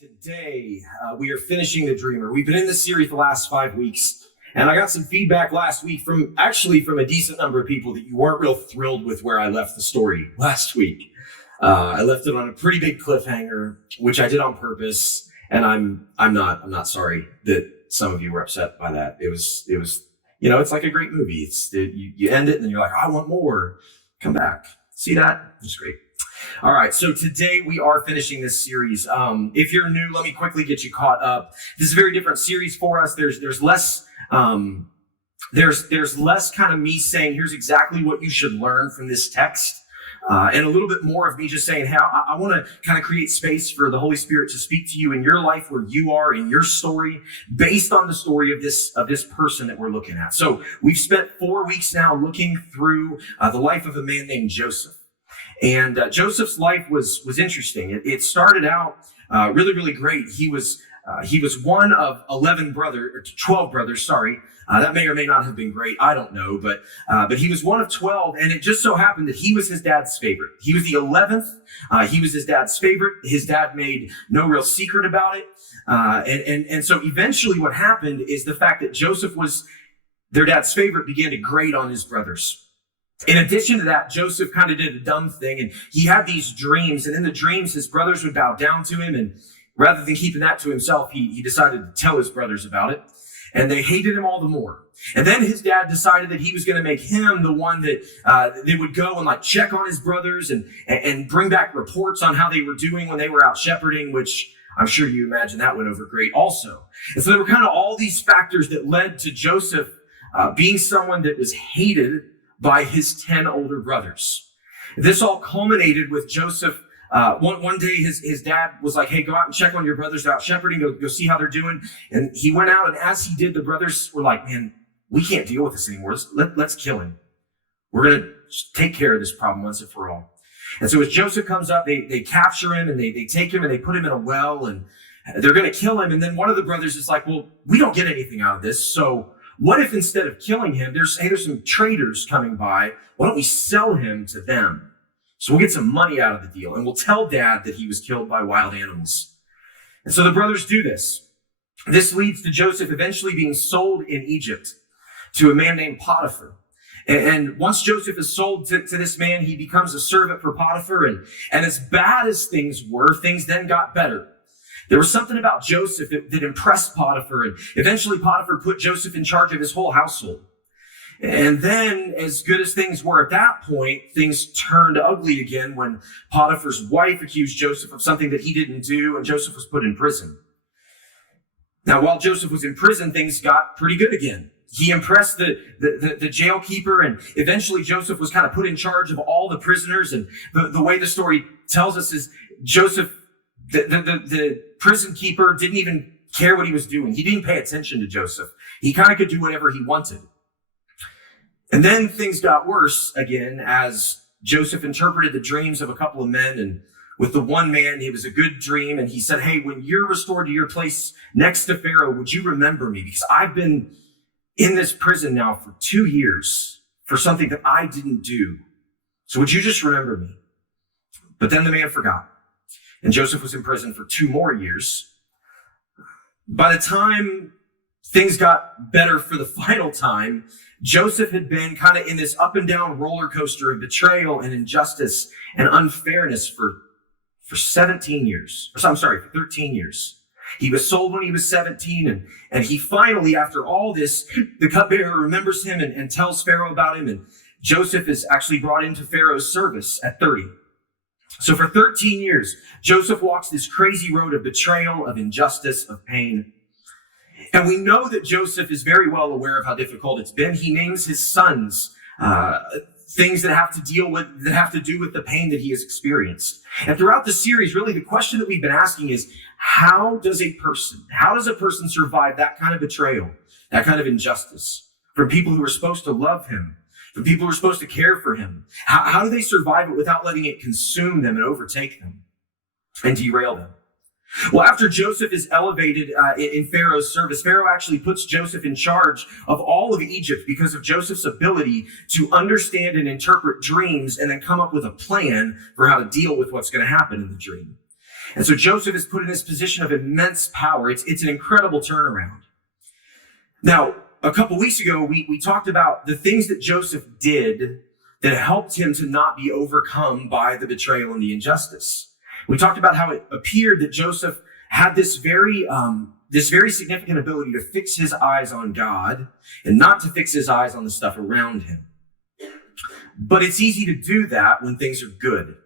Today, we are finishing The Dreamer. We've been in this series the last 5 weeks, and I got some feedback last week from a decent number of people that you weren't real thrilled with where I left the story last week. I left it on a pretty big cliffhanger, which I did on purpose, and I'm not sorry that some of you were upset by that. It was it's like a great movie. You end it and then you're like, I want more. Come back. See that? It's great. All right, so today we are finishing this series. If you're new, let me quickly get you caught up. This is a very different series for us. There's less there's less kind of me saying here's exactly what you should learn from this text, and a little bit more of me just saying, hey, I want to kind of create space for the Holy Spirit to speak to you in your life where you are in your story, based on the story of this person that we're looking at. So we've spent 4 weeks now looking through the life of a man named Joseph. And Joseph's life was interesting. It started out really, really great. He was one of 12 brothers. Sorry, that may or may not have been great. I don't know, but he was one of 12, and it just so happened that he was his dad's favorite. He was the 11th. He was his dad's favorite. His dad made no real secret about it, and so eventually, what happened is the fact that Joseph was their dad's favorite began to grate on his brothers. In addition to that, Joseph kind of did a dumb thing, and he had these dreams, and in the dreams, his brothers would bow down to him, and rather than keeping that to himself, he decided to tell his brothers about it, and they hated him all the more. And then his dad decided that he was going to make him the one that they would go and like check on his brothers and bring back reports on how they were doing when they were out shepherding, which I'm sure you imagine that went over great also. And so there were kind of all these factors that led to Joseph being someone that was hated by his 10 older brothers. This all culminated with Joseph. One day his dad was like, hey, go out and check on your brothers out shepherding, go see how they're doing. And he went out, and as he did, the brothers were like, man, we can't deal with this anymore. Let's kill him. We're going to take care of this problem once and for all. And so as Joseph comes up, they capture him, and they take him and they put him in a well, and they're going to kill him. And then one of the brothers is like, well, we don't get anything out of this, so what if instead of killing him, there's some traders coming by, why don't we sell him to them? So we'll get some money out of the deal, and we'll tell dad that he was killed by wild animals. And so the brothers do this. This leads to Joseph eventually being sold in Egypt to a man named Potiphar. And once Joseph is sold to this man, he becomes a servant for Potiphar. And as bad as things were, things then got better. There was something about Joseph that impressed Potiphar, and eventually Potiphar put Joseph in charge of his whole household. And then, as good as things were at that point, things turned ugly again when Potiphar's wife accused Joseph of something that he didn't do, and Joseph was put in prison. Now, while Joseph was in prison, things got pretty good again. He impressed the jail keeper, and eventually Joseph was kind of put in charge of all the prisoners. And the way the story tells us is Joseph, the prison keeper, didn't even care what he was doing. He didn't pay attention to Joseph. He kind of could do whatever he wanted. And then things got worse again as Joseph interpreted the dreams of a couple of men. And with the one man, it was a good dream. And he said, hey, when you're restored to your place next to Pharaoh, would you remember me? Because I've been in this prison now for 2 years for something that I didn't do. So would you just remember me? But then the man forgot. And Joseph was in prison for 2 more years. By the time things got better for the final time, Joseph had been kind of in this up and down roller coaster of betrayal and injustice and unfairness for 17 years. For 13 years. He was sold when he was 17, and he finally, after all this, the cupbearer remembers him and tells Pharaoh about him, and Joseph is actually brought into Pharaoh's service at 30. So for 13 years, Joseph walks this crazy road of betrayal, of injustice, of pain. And we know that Joseph is very well aware of how difficult it's been. He names his sons things that have to do with the pain that he has experienced. And throughout the series, really the question that we've been asking is, how does a person survive that kind of betrayal, that kind of injustice from people who are supposed to love him? The people who are supposed to care for him. How do they survive it without letting it consume them and overtake them and derail them? Well, after Joseph is elevated in Pharaoh's service, Pharaoh actually puts Joseph in charge of all of Egypt because of Joseph's ability to understand and interpret dreams and then come up with a plan for how to deal with what's going to happen in the dream. And so Joseph is put in this position of immense power. It's an incredible turnaround. Now, a couple weeks ago, we talked about the things that Joseph did that helped him to not be overcome by the betrayal and the injustice. We talked about how it appeared that Joseph had this very significant ability to fix his eyes on God and not to fix his eyes on the stuff around him. But it's easy to do that when things are good.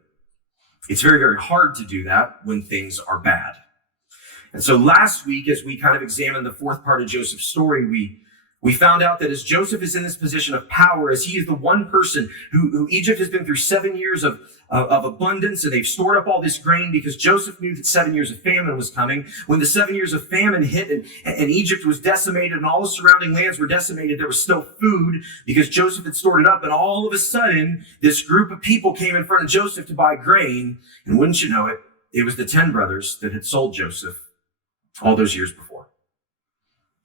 It's very, very hard to do that when things are bad. And so last week, as we kind of examined the fourth part of Joseph's story, we found out that as Joseph is in this position of power, as he is the one person who Egypt has been through 7 years of abundance, and they've stored up all this grain because Joseph knew that 7 years of famine was coming. When the 7 years of famine hit and Egypt was decimated and all the surrounding lands were decimated, there was still food because Joseph had stored it up. And all of a sudden, this group of people came in front of Joseph to buy grain. And wouldn't you know it, it was the 10 brothers that had sold Joseph all those years before.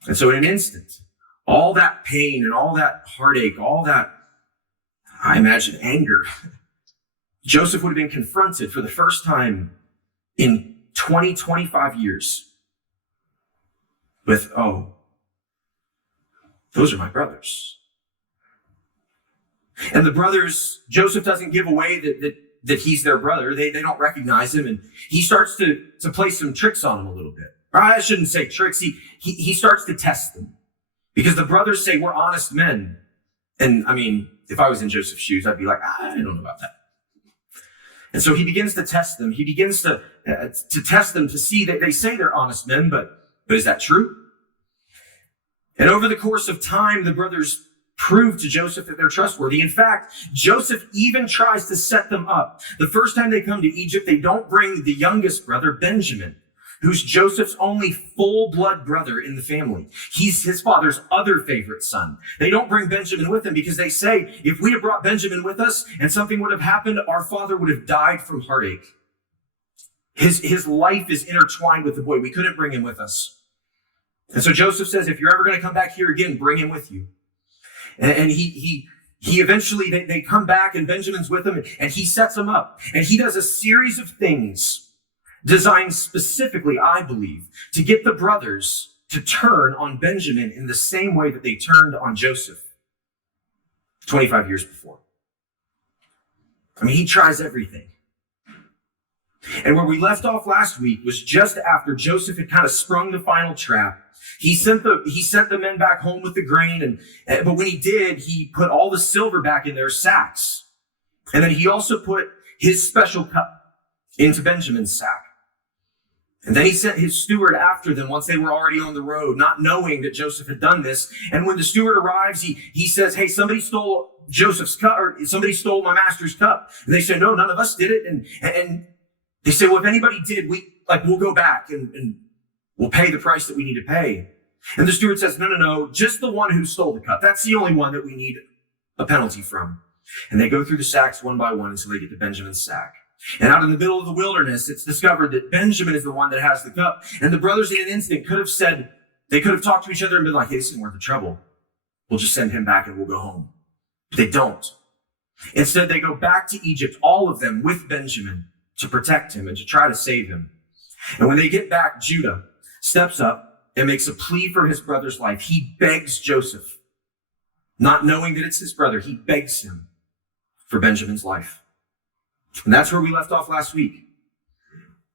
And so in an instant, all that pain and all that heartache, all that, I imagine, anger, Joseph would have been confronted for the first time in 25 years with, oh, those are my brothers. And the brothers, Joseph doesn't give away that he's their brother. They don't recognize him. And he starts to play some tricks on them a little bit. Or I shouldn't say tricks. He starts to test them. Because the brothers say, we're honest men. And I mean, if I was in Joseph's shoes, I'd be like, I don't know about that. And so he begins to test them. He begins to test them to see that they say they're honest men, but is that true? And over the course of time, the brothers prove to Joseph that they're trustworthy. In fact, Joseph even tries to set them up. The first time they come to Egypt, they don't bring the youngest brother, Benjamin, who's Joseph's only full-blood brother in the family. He's his father's other favorite son. They don't bring Benjamin with them because they say, if we had brought Benjamin with us and something would have happened, our father would have died from heartache. His life is intertwined with the boy. We couldn't bring him with us. And so Joseph says, if you're ever going to come back here again, bring him with you. And he eventually, they come back and Benjamin's with him and he sets them up. And he does a series of things designed specifically, I believe, to get the brothers to turn on Benjamin in the same way that they turned on Joseph 25 years before. I mean, he tries everything. And where we left off last week was just after Joseph had kind of sprung the final trap. He sent the men back home with the grain, but when he did, he put all the silver back in their sacks. And then he also put his special cup into Benjamin's sack. And then he sent his steward after them once they were already on the road, not knowing that Joseph had done this. And when the steward arrives, he says, hey, somebody stole Joseph's cup, or somebody stole my master's cup. And they say, no, none of us did it. And they say, well, if anybody did, we'll go back and we'll pay the price that we need to pay. And the steward says, no, just the one who stole the cup. That's the only one that we need a penalty from. And they go through the sacks one by one until they get to Benjamin's sack. And out in the middle of the wilderness, it's discovered that Benjamin is the one that has the cup. And the brothers in an instant could have talked to each other and been like, hey, this isn't worth the trouble. We'll just send him back and we'll go home. But they don't. Instead, they go back to Egypt, all of them with Benjamin, to protect him and to try to save him. And when they get back, Judah steps up and makes a plea for his brother's life. He begs Joseph, not knowing that it's his brother, he begs him for Benjamin's life. And that's where we left off last week.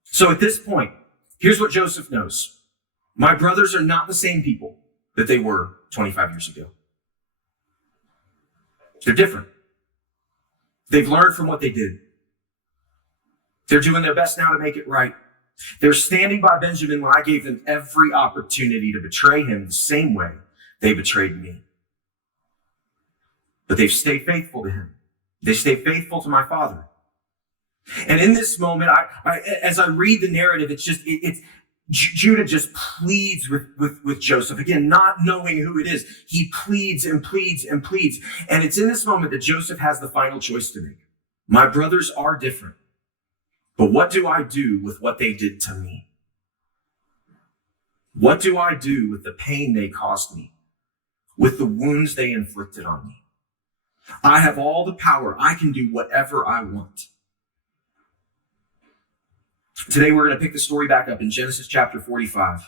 So at this point, here's what Joseph knows. My brothers are not the same people that they were 25 years ago. They're different. They've learned from what they did. They're doing their best now to make it right. They're standing by Benjamin when I gave them every opportunity to betray him the same way they betrayed me. But they've stayed faithful to him. They stay faithful to my father. And in this moment, as I read the narrative, Judah just pleads with Joseph. Again, not knowing who it is. He pleads and pleads and pleads. And it's in this moment that Joseph has the final choice to make. My brothers are different. But what do I do with what they did to me? What do I do with the pain they caused me? With the wounds they inflicted on me? I have all the power. I can do whatever I want. Today, we're going to pick the story back up in Genesis chapter 45,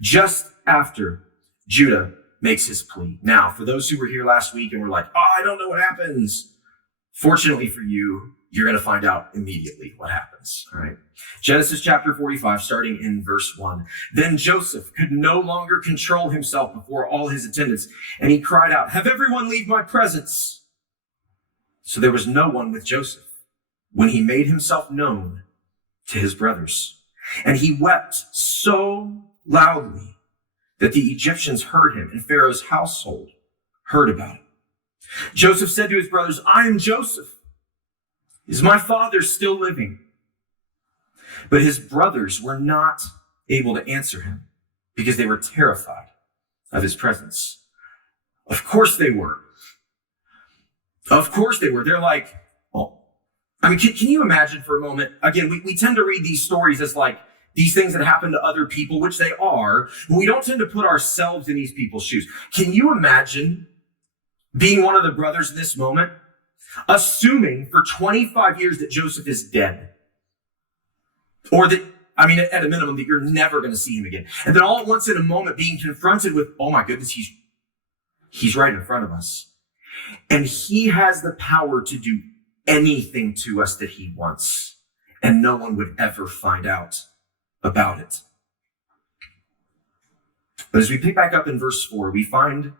just after Judah makes his plea. Now, for those who were here last week and were like, oh, I don't know what happens. Fortunately for you, you're going to find out immediately what happens. All right. Genesis chapter 45, starting in verse 1. Then Joseph could no longer control himself before all his attendants, and he cried out, have everyone leave my presence. So there was no one with Joseph when he made himself known to his brothers. And he wept so loudly that the Egyptians heard him, and Pharaoh's household heard about it. Joseph said to his brothers, I am Joseph. Is my father still living? But his brothers were not able to answer him because they were terrified of his presence. Of course they were. Of course they were. They're like, oh, I mean, can you imagine for a moment? Again, we tend to read these stories as like these things that happen to other people, which they are, but we don't tend to put ourselves in these people's shoes. Can you imagine being one of the brothers in this moment, assuming for 25 years that Joseph is dead? Or that, I mean, at a minimum, that you're never going to see him again. And then all at once in a moment being confronted with, oh my goodness, he's right in front of us. And he has the power to do anything to us that he wants. And no one would ever find out about it. But as we pick back up in verse 4, we find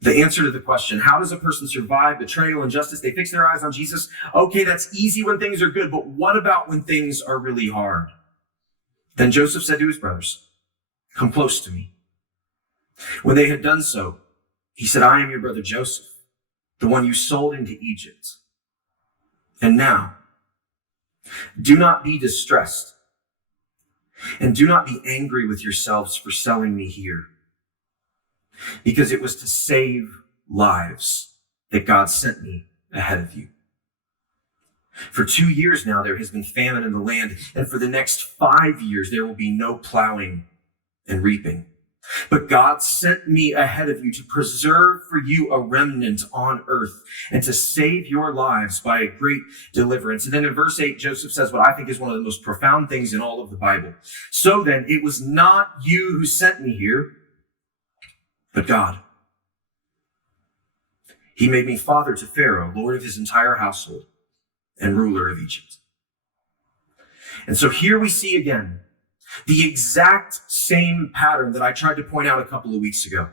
the answer to the question, how does a person survive betrayal and injustice? They fix their eyes on Jesus. Okay, that's easy when things are good, but what about when things are really hard? Then Joseph said to his brothers, come close to me. When they had done so, he said, I am your brother Joseph, the one you sold into Egypt. And now, do not be distressed, and do not be angry with yourselves for selling me here, because it was to save lives that God sent me ahead of you. For 2 years now, there has been famine in the land, and for the next 5 years, there will be no plowing and reaping. But God sent me ahead of you to preserve for you a remnant on earth and to save your lives by a great deliverance. And then in verse 8, Joseph says what I think is one of the most profound things in all of the Bible. So then, it was not you who sent me here, but God. He made me father to Pharaoh, lord of his entire household, and ruler of Egypt. And so here we see again the exact same pattern that I tried to point out a couple of weeks ago.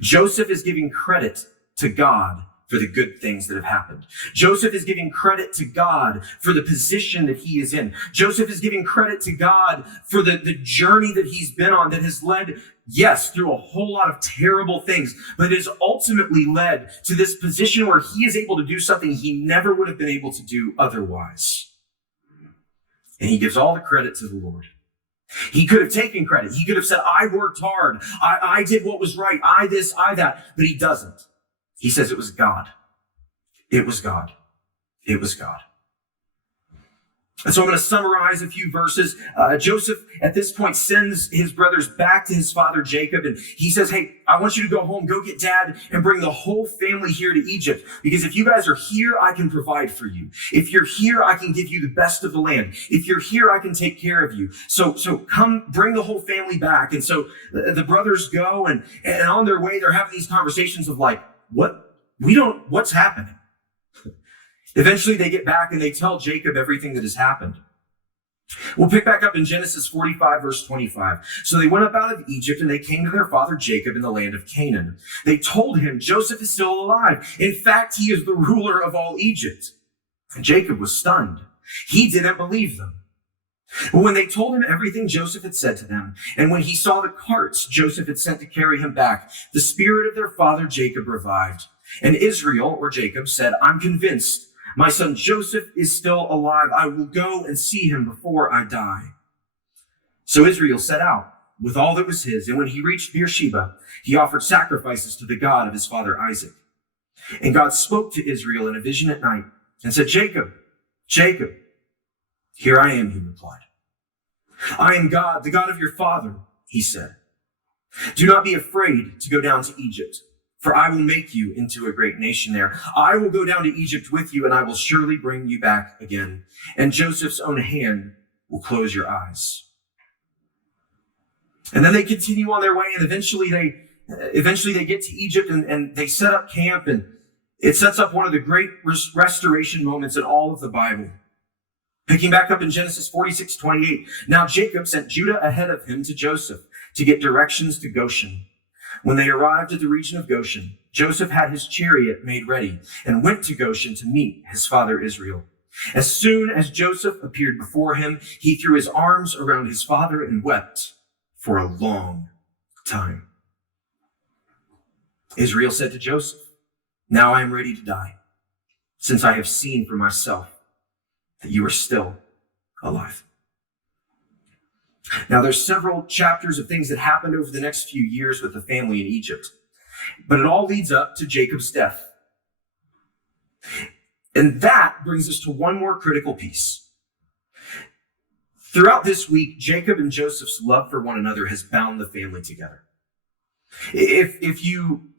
Joseph is giving credit to God for the good things that have happened. Joseph is giving credit to God for the position that he is in. Joseph is giving credit to God for the journey that he's been on that has led, yes, through a whole lot of terrible things, but it has ultimately led to this position where he is able to do something he never would have been able to do otherwise. And he gives all the credit to the Lord. He could have taken credit. He could have said, I worked hard. I did what was right. I this, I that. But he doesn't. He says it was God. It was God. It was God. And so I'm going to summarize a few verses. Joseph, at this point, sends his brothers back to his father Jacob. And he says, hey, I want you to go home, go get dad, and bring the whole family here to Egypt. Because if you guys are here, I can provide for you. If you're here, I can give you the best of the land. If you're here, I can take care of you. So come, bring the whole family back. And so the brothers go, and on their way, they're having these conversations of like, what's happening? Eventually they get back and they tell Jacob everything that has happened. We'll pick back up in Genesis 45, verse 25. So they went up out of Egypt and they came to their father Jacob in the land of Canaan. They told him, Joseph is still alive. In fact, he is the ruler of all Egypt. And Jacob was stunned. He didn't believe them. But when they told him everything Joseph had said to them, and when he saw the carts Joseph had sent to carry him back, the spirit of their father Jacob revived. And Israel, or Jacob, said, I'm convinced my son Joseph is still alive. I will go and see him before I die. So Israel set out with all that was his. And when he reached Beersheba, he offered sacrifices to the God of his father Isaac. And God spoke to Israel in a vision at night and said, Jacob, Jacob. Here I am, he replied. I am God, the God of your father, he said. Do not be afraid to go down to Egypt. for I will make you into a great nation there. I will go down to Egypt with you, and I will surely bring you back again. And Joseph's own hand will close your eyes. And then they continue on their way, and eventually they get to Egypt, and they set up camp, and it sets up one of the great restoration moments in all of the Bible. Picking back up in Genesis 46:28. Now Jacob sent Judah ahead of him to Joseph to get directions to Goshen. When they arrived at the region of Goshen, Joseph had his chariot made ready and went to Goshen to meet his father Israel. As soon as Joseph appeared before him, he threw his arms around his father and wept for a long time. Israel said to Joseph, "Now I am ready to die, since I have seen for myself that you are still alive." Now, there's several chapters of things that happened over the next few years with the family in Egypt, but it all leads up to Jacob's death. And that brings us to one more critical piece. Throughout this week, Jacob and Joseph's love for one another has bound the family together. If you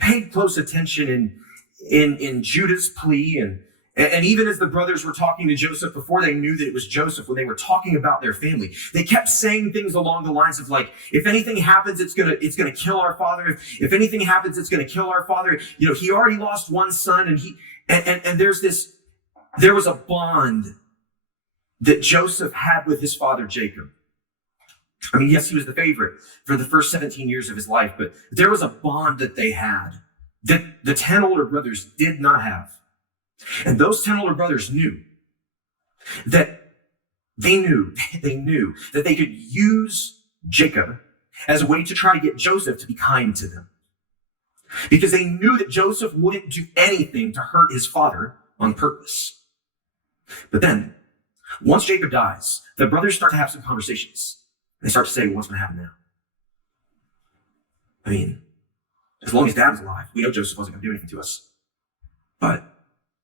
paid close attention in Judah's plea and even as the brothers were talking to Joseph before they knew that it was Joseph, when they were talking about their family, they kept saying things along the lines of like, if anything happens, it's gonna kill our father. If anything happens, it's gonna kill our father. You know, he already lost one son, and there was a bond that Joseph had with his father Jacob. I mean, yes, he was the favorite for the first 17 years of his life, but there was a bond that they had that the 10 older brothers did not have. And those 10 older brothers knew that they knew that they could use Jacob as a way to try to get Joseph to be kind to them. Because they knew that Joseph wouldn't do anything to hurt his father on purpose. But then, once Jacob dies, the brothers start to have some conversations. They start to say, well, what's going to happen now? I mean, as long as Dad was alive, we know Joseph wasn't going to do anything to us. But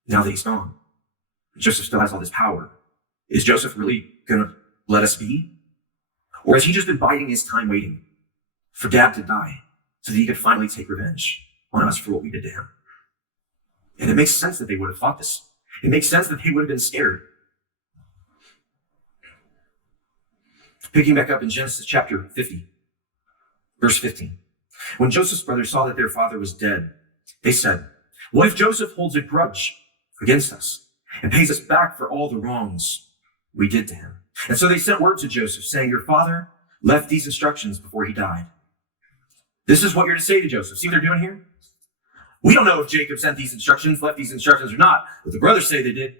now that he's gone, Joseph still has all this power. Is Joseph really going to let us be? Or has he just been biding his time waiting for Dad to die so that he could finally take revenge on us for what we did to him? And it makes sense that they would have thought this. It makes sense that they would have been scared. Picking back up in Genesis chapter 50, verse 15. When Joseph's brothers saw that their father was dead, they said, "What if Joseph holds a grudge against us and pays us back for all the wrongs we did to him?" And so they sent word to Joseph saying, "Your father left these instructions before he died. This is what you're to say to Joseph." See what they're doing here? We don't know if Jacob sent these instructions, left these instructions or not, but the brothers say they did.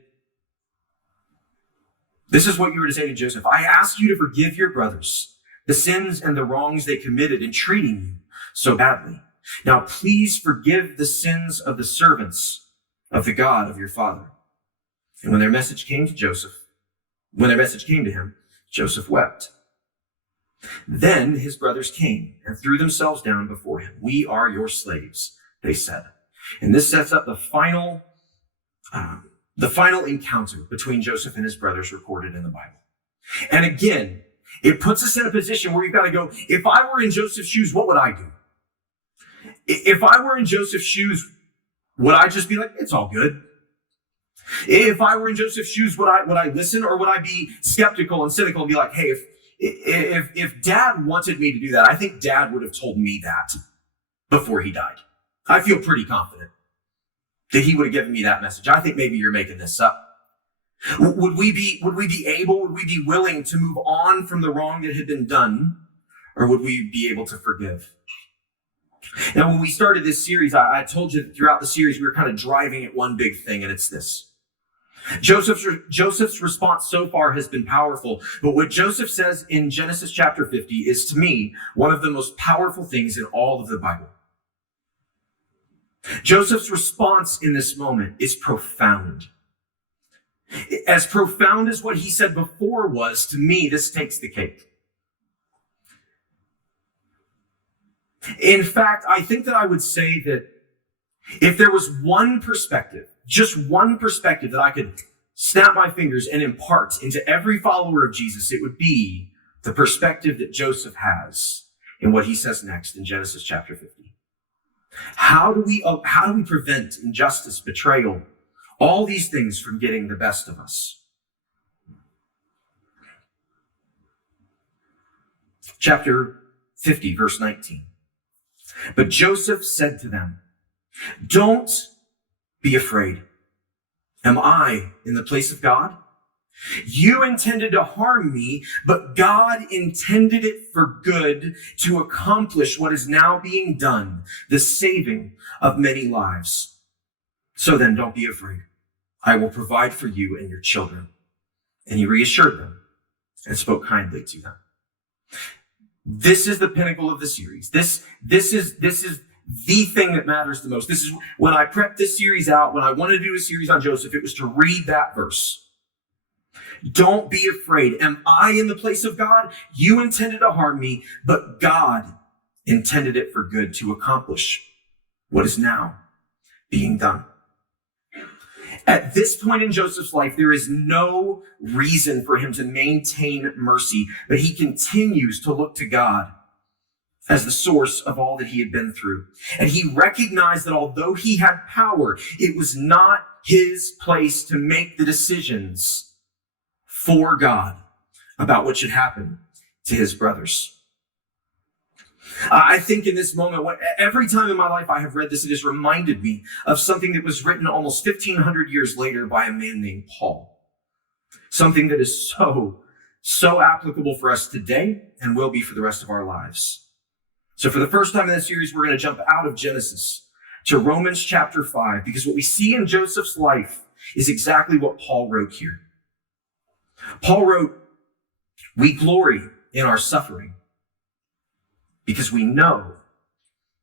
This is what you were to say to Joseph. "I ask you to forgive your brothers the sins and the wrongs they committed in treating you so badly. Now please forgive the sins of the servants of the God of your father." And when their message came to him, Joseph wept. Then his brothers came and threw themselves down before him. "We are your slaves," they said. And this sets up the final encounter between Joseph and his brothers recorded in the Bible. And again, it puts us in a position where you've got to go, if I were in Joseph's shoes, what would I do? If I were in Joseph's shoes, would I just be like, it's all good? If I were in Joseph's shoes, would I listen, or would I be skeptical and cynical and be like, hey, if Dad wanted me to do that, I think Dad would have told me that before he died. I feel pretty confident that he would have given me that message. I think maybe you're making this up. Would we be willing to move on from the wrong that had been done, or would we be able to forgive? Now, when we started this series, I told you that throughout the series, we were kind of driving at one big thing, and it's this. Joseph's response so far has been powerful, but what Joseph says in Genesis chapter 50 is, to me, one of the most powerful things in all of the Bible. Joseph's response in this moment is profound. As profound as what he said before was, to me, this takes the cake. In fact, I think that I would say that if there was one perspective, just one perspective that I could snap my fingers and impart into every follower of Jesus, it would be the perspective that Joseph has in what he says next in Genesis chapter 50. How do we prevent injustice, betrayal, all these things from getting the best of us? Chapter 50, verse 19. But Joseph said to them, "Don't be afraid. Am I in the place of God? You intended to harm me, but God intended it for good to accomplish what is now being done, the saving of many lives. So then don't be afraid. I will provide for you and your children." And he reassured them and spoke kindly to them. This is the pinnacle of the series. This is the thing that matters the most. This is when I prepped this series out, when I wanted to do a series on Joseph, it was to read that verse. Don't be afraid. Am I in the place of God? You intended to harm me, but God intended it for good to accomplish what is now being done. At this point in Joseph's life, there is no reason for him to maintain mercy, but he continues to look to God as the source of all that he had been through. And he recognized that although he had power, it was not his place to make the decisions for God about what should happen to his brothers. I think in this moment, every time in my life I have read this, it has reminded me of something that was written almost 1,500 years later by a man named Paul. Something that is so applicable for us today and will be for the rest of our lives. So for the first time in this series, we're going to jump out of Genesis to Romans chapter 5, because what we see in Joseph's life is exactly what Paul wrote here. Paul wrote, "We glory in our suffering because we know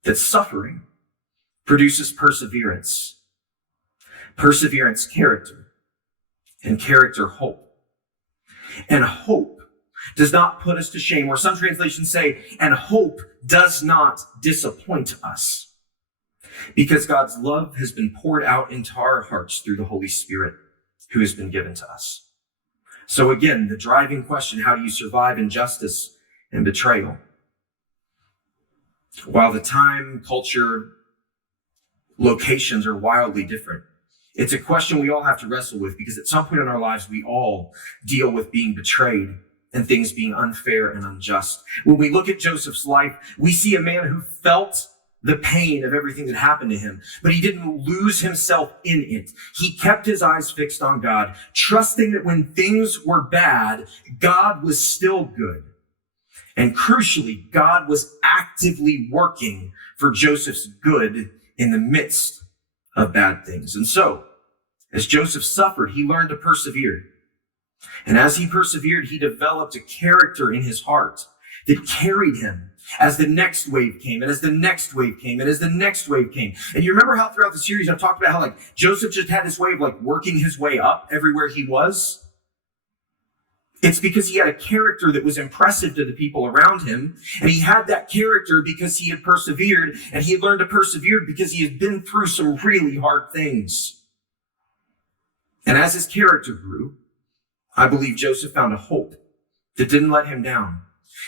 that suffering produces perseverance, perseverance, character, and character, hope. And hope does not put us to shame," or some translations say, "and hope does not disappoint us, because God's love has been poured out into our hearts through the Holy Spirit who has been given to us." So again, the driving question, how do you survive injustice and betrayal? While the time, culture, locations are wildly different, it's a question we all have to wrestle with, because at some point in our lives, we all deal with being betrayed and things being unfair and unjust. When we look at Joseph's life, we see a man who felt the pain of everything that happened to him, but he didn't lose himself in it. He kept his eyes fixed on God, trusting that when things were bad, God was still good. And crucially, God was actively working for Joseph's good in the midst of bad things. And so, as Joseph suffered, he learned to persevere. And as he persevered, he developed a character in his heart that carried him as the next wave came, and as the next wave came, and as the next wave came. And you remember how throughout the series I've talked about how Joseph just had this way of working his way up everywhere he was? It's because he had a character that was impressive to the people around him. And he had that character because he had persevered, and he had learned to persevere because he had been through some really hard things. And as his character grew, I believe Joseph found a hope that didn't let him down,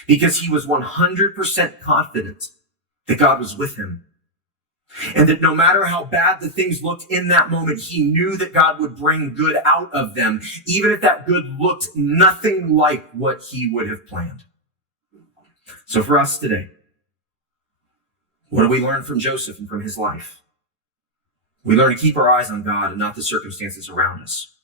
because he was 100% confident that God was with him. And that no matter how bad the things looked in that moment, he knew that God would bring good out of them, even if that good looked nothing like what he would have planned. So for us today, what do we learn from Joseph and from his life? We learn to keep our eyes on God and not the circumstances around us.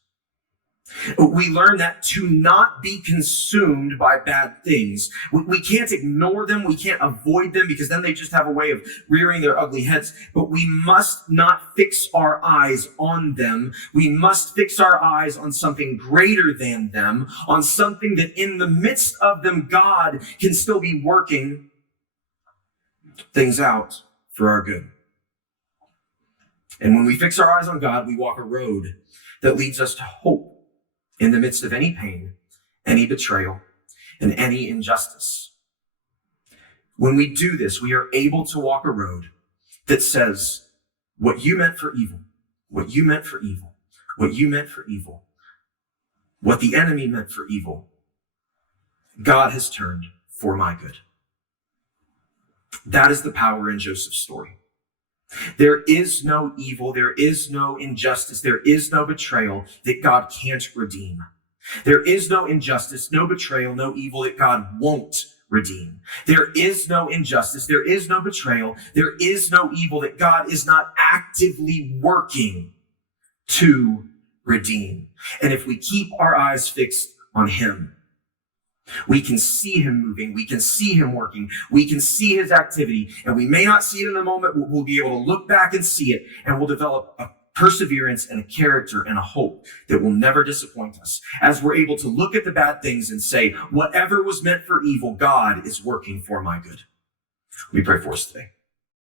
We learn that to not be consumed by bad things. We can't ignore them. We can't avoid them, because then they just have a way of rearing their ugly heads. But we must not fix our eyes on them. We must fix our eyes on something greater than them, on something that in the midst of them, God can still be working things out for our good. And when we fix our eyes on God, we walk a road that leads us to hope in the midst of any pain, any betrayal, and any injustice. When we do this, we are able to walk a road that says, what you meant for evil, what you meant for evil, what you meant for evil, what the enemy meant for evil, God has turned for my good. That is the power in Joseph's story. There is no evil, there is no injustice, there is no betrayal that God can't redeem. There is no injustice, no betrayal, no evil that God won't redeem. There is no injustice, there is no betrayal, there is no evil that God is not actively working to redeem. And if we keep our eyes fixed on him, we can see him moving, we can see him working, we can see his activity, and we may not see it in the moment, but we'll be able to look back and see it, and we'll develop a perseverance and a character and a hope that will never disappoint us, as we're able to look at the bad things and say, whatever was meant for evil, God is working for my good. We pray for us today.